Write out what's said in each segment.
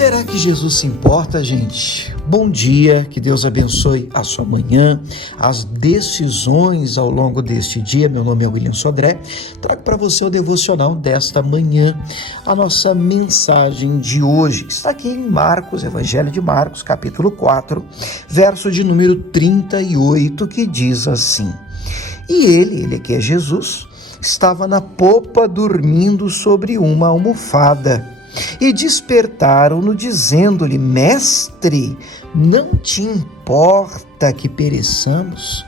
Será que Jesus se importa, gente? Bom dia, que Deus abençoe a sua manhã, as decisões ao longo deste dia. Meu nome é William Sodré, trago para você o devocional desta manhã. A nossa mensagem de hoje está aqui em Marcos, Evangelho de Marcos, capítulo 4, verso de número 38, que diz assim: E ele que é Jesus, estava na popa dormindo sobre uma almofada. E despertaram-no, dizendo-lhe: Mestre, não te importa que pereçamos?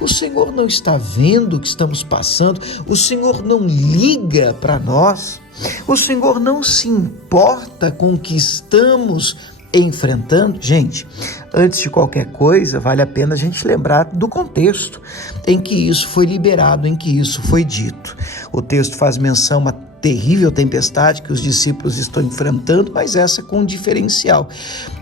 O Senhor não está vendo o que estamos passando? O Senhor não liga para nós? O Senhor não se importa com o que estamos enfrentando? Gente, antes de qualquer coisa, vale a pena a gente lembrar do contexto em que isso foi liberado, em que isso foi dito. O texto faz menção a uma terrível tempestade que os discípulos estão enfrentando, mas essa com um diferencial.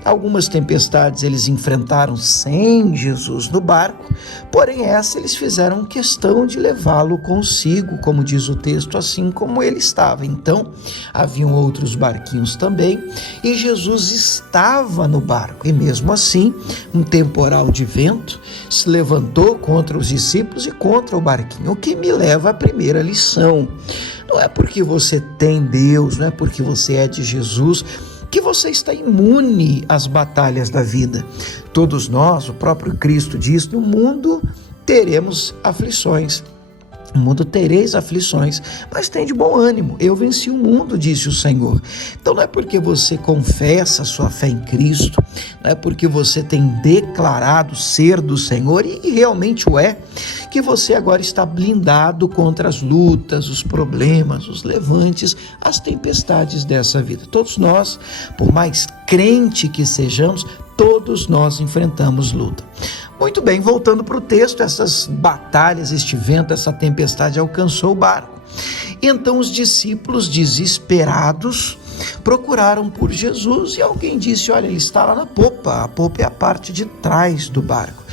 Algumas tempestades eles enfrentaram sem Jesus no barco, porém essa eles fizeram questão de levá-lo consigo, como diz o texto, assim como ele estava. Então, haviam outros barquinhos também, e Jesus estava no barco, e mesmo assim, um temporal de vento se levantou contra os discípulos e contra o barquinho, o que me leva à primeira lição. Não é porque você tem Deus, não é porque você é de Jesus, que você está imune às batalhas da vida. Todos nós, o próprio Cristo diz, no mundo teremos aflições. No mundo tereis aflições, mas tem de bom ânimo. Eu venci o mundo, disse o Senhor. Então não é porque você confessa a sua fé em Cristo, não é porque você tem declarado ser do Senhor, e realmente o é, que você agora está blindado contra as lutas, os problemas, os levantes, as tempestades dessa vida. Todos nós, por mais crente que sejamos, todos nós enfrentamos luta. Muito bem, voltando para o texto, essas batalhas, este vento, essa tempestade alcançou o barco. Então os discípulos, desesperados, procuraram por Jesus e alguém disse: olha, ele está lá na popa. A popa é a parte de trás do barco.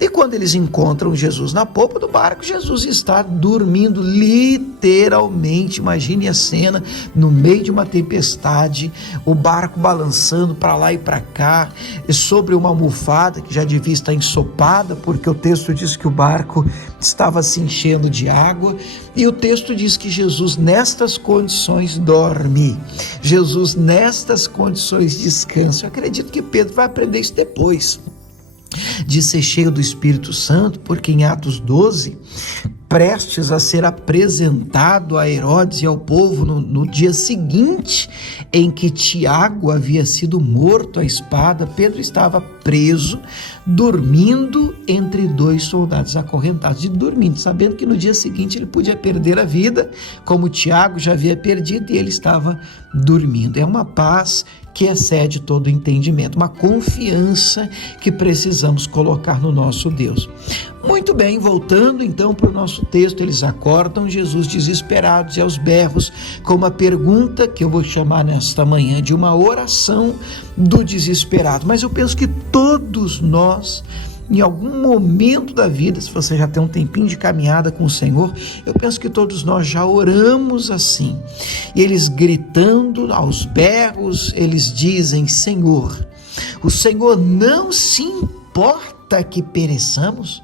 E quando eles encontram Jesus na popa do barco, Jesus está dormindo, literalmente. Imagine a cena, no meio de uma tempestade, o barco balançando para lá e para cá, e sobre uma almofada que já devia estar ensopada, porque o texto diz que o barco estava se enchendo de água, e o texto diz que Jesus nestas condições dorme, Jesus nestas condições descansa. Eu acredito que Pedro vai aprender isso depois de ser cheio do Espírito Santo, porque em Atos 12, prestes a ser apresentado a Herodes e ao povo no dia seguinte em que Tiago havia sido morto à espada, Pedro estava preso, dormindo entre dois soldados acorrentados, dormindo, sabendo que no dia seguinte ele podia perder a vida, como Tiago já havia perdido, e ele estava dormindo. É uma paz que excede todo entendimento, uma confiança que precisamos colocar no nosso Deus. Muito bem, voltando então para o nosso texto, eles acordam Jesus desesperados e aos berros, com uma pergunta que eu vou chamar nesta manhã de uma oração do desesperado. Mas eu penso que todos nós, em algum momento da vida, se você já tem um tempinho de caminhada com o Senhor, eu penso que todos nós já oramos assim. E eles gritando aos berros, eles dizem: Senhor, o Senhor não se importa que pereçamos?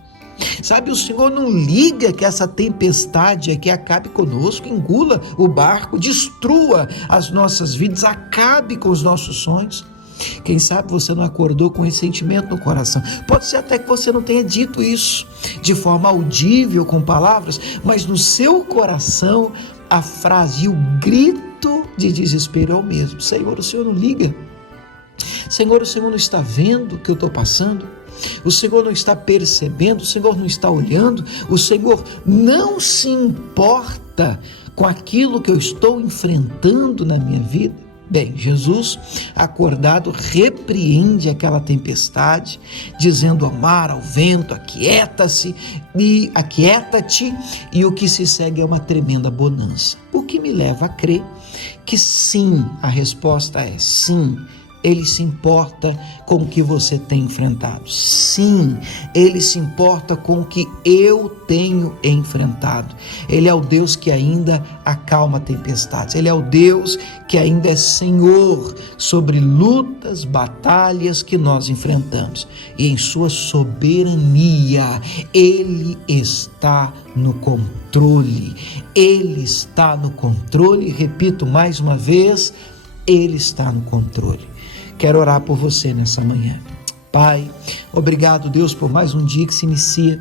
Sabe, o Senhor não liga que essa tempestade aqui acabe conosco, engula o barco, destrua as nossas vidas, acabe com os nossos sonhos. Quem sabe você não acordou com esse sentimento no coração. Pode ser até que você não tenha dito isso de forma audível, com palavras, mas no seu coração a frase e o grito de desespero é o mesmo: Senhor, o Senhor não liga? Senhor, o Senhor não está vendo o que eu estou passando? O Senhor não está percebendo? O Senhor não está olhando? O Senhor não se importa com aquilo que eu estou enfrentando na minha vida? Bem, Jesus, acordado, repreende aquela tempestade, dizendo ao mar, ao vento: aquieta-se e aquieta-te, e o que se segue é uma tremenda bonança. O que me leva a crer que sim, a resposta é sim, Ele se importa com o que você tem enfrentado. Sim, Ele se importa com o que eu tenho enfrentado. Ele é o Deus que ainda acalma tempestades. Ele é o Deus que ainda é Senhor sobre lutas, batalhas que nós enfrentamos. E em sua soberania, Ele está no controle. Ele está no controle. Repito mais uma vez, Ele está no controle. Quero orar por você nessa manhã. Pai, obrigado, Deus, por mais um dia que se inicia.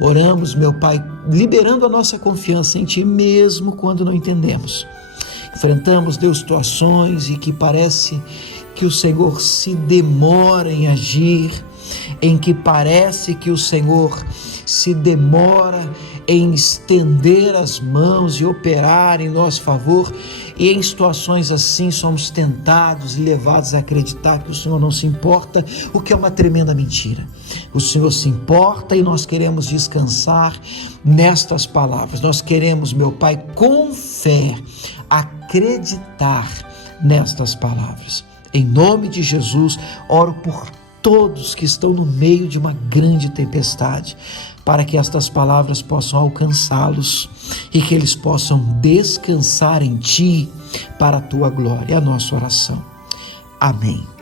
Oramos, meu Pai, liberando a nossa confiança em Ti, mesmo quando não entendemos. Enfrentamos, Deus, situações e que parece que o Senhor se demora em agir, em que parece que o Senhor se demora em estender as mãos e operar em nosso favor, e em situações assim somos tentados e levados a acreditar que o Senhor não se importa, o que é uma tremenda mentira. O Senhor se importa e nós queremos descansar nestas palavras. Nós queremos, meu Pai, com fé, acreditar nestas palavras. Em nome de Jesus, oro por todos que estão no meio de uma grande tempestade, para que estas palavras possam alcançá-los e que eles possam descansar em Ti para a Tua glória. É a nossa oração. Amém.